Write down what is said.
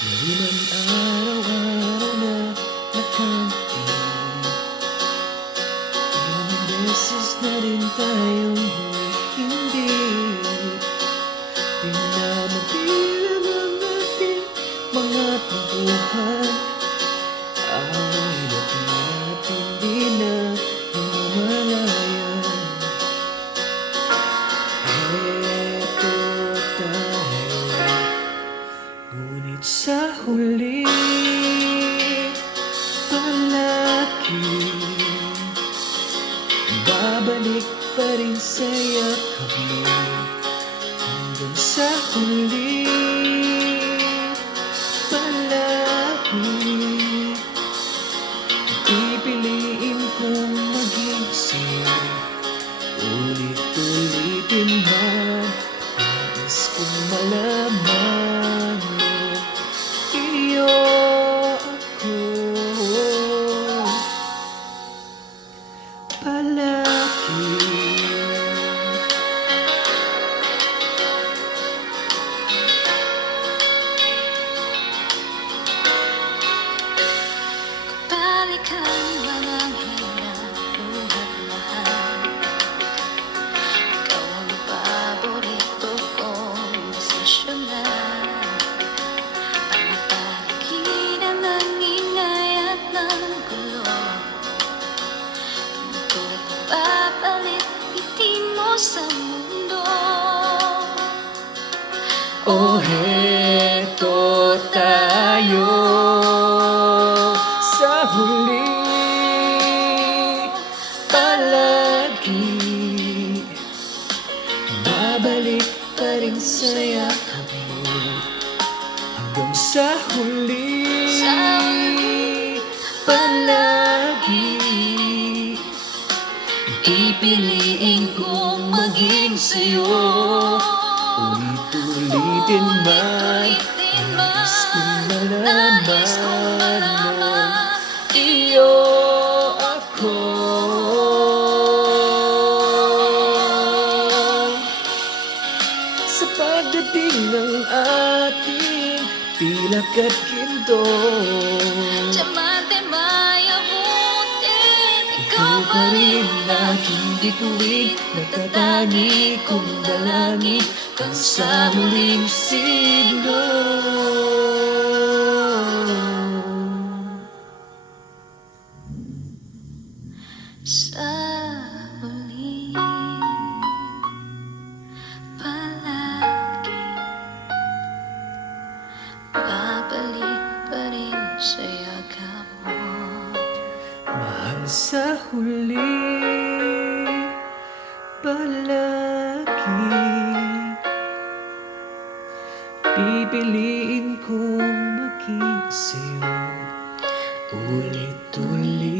Hindi man araw-araw na nakamit, ilang beses na rin tayong humihindi. Pinanatilan ang ating mga tampuhan, away na di natin di na namamalayan. Eto tayo, ngunit sa huli palagi babalik pa rin sa yakap mo. Hanggang sa huli palagi pipiliin kong maging sa'yo. Ulit-ulitin man, nais kong malaman mo, iyo ako palagi. Balikan walang hirap, luhat lahat. Ikaw ang paborito kong desisyonan. Panatalikiran ng ingay at ng gulo. Tungkol ang papalit, ngiti mo sa mundo. Oh, heto tayo sa huli palagi babalik pa rin sa yakap mo. Hanggang sa huli palagi pipiliin kong maging sa'yo. Ulit-ulitin man, nais kong malaman mo, iyo ako. Sa pagdating ng ating pilak at ginto, Diamante may abutin, ikaw pa rin aking bituin, natatangi kong dalangin hanggang sa huling siglo. sa huli palagi babalik pa rin sa yakap mo. Mahal sa huli palagi pipiliin kong maging sa'yo. Ulit-ulit